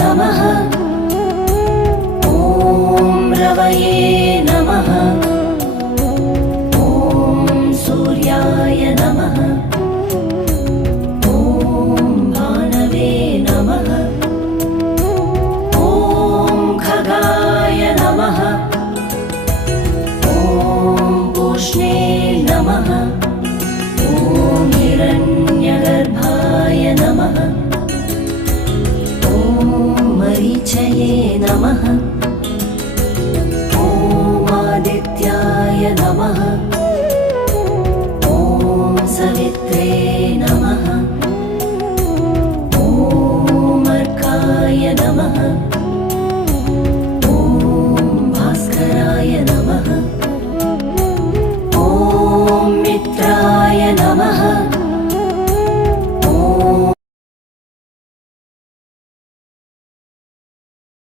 नमः। ॐ रवये नमः। ॐ सूर्याय नमः। ॐ भानवे नमः। ॐ खगाय नमः। ॐ पूष्णे नमः। ॐ हिरण्यगर्भाय नमः। ॐ मरीचये नमः। ॐ आदित्याय नमः। ॐ सवित्रे